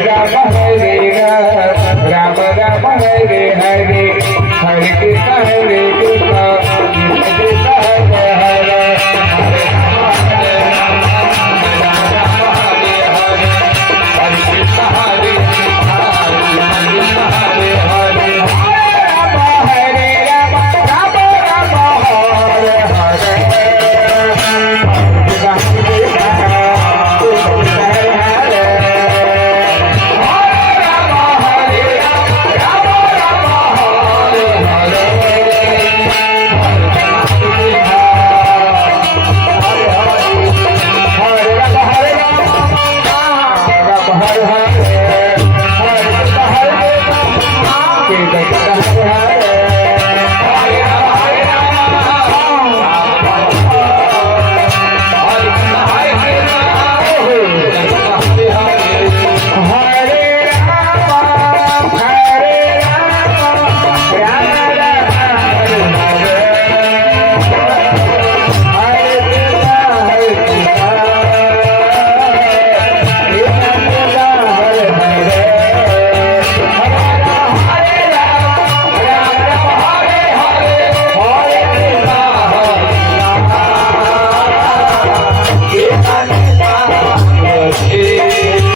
जाना के गया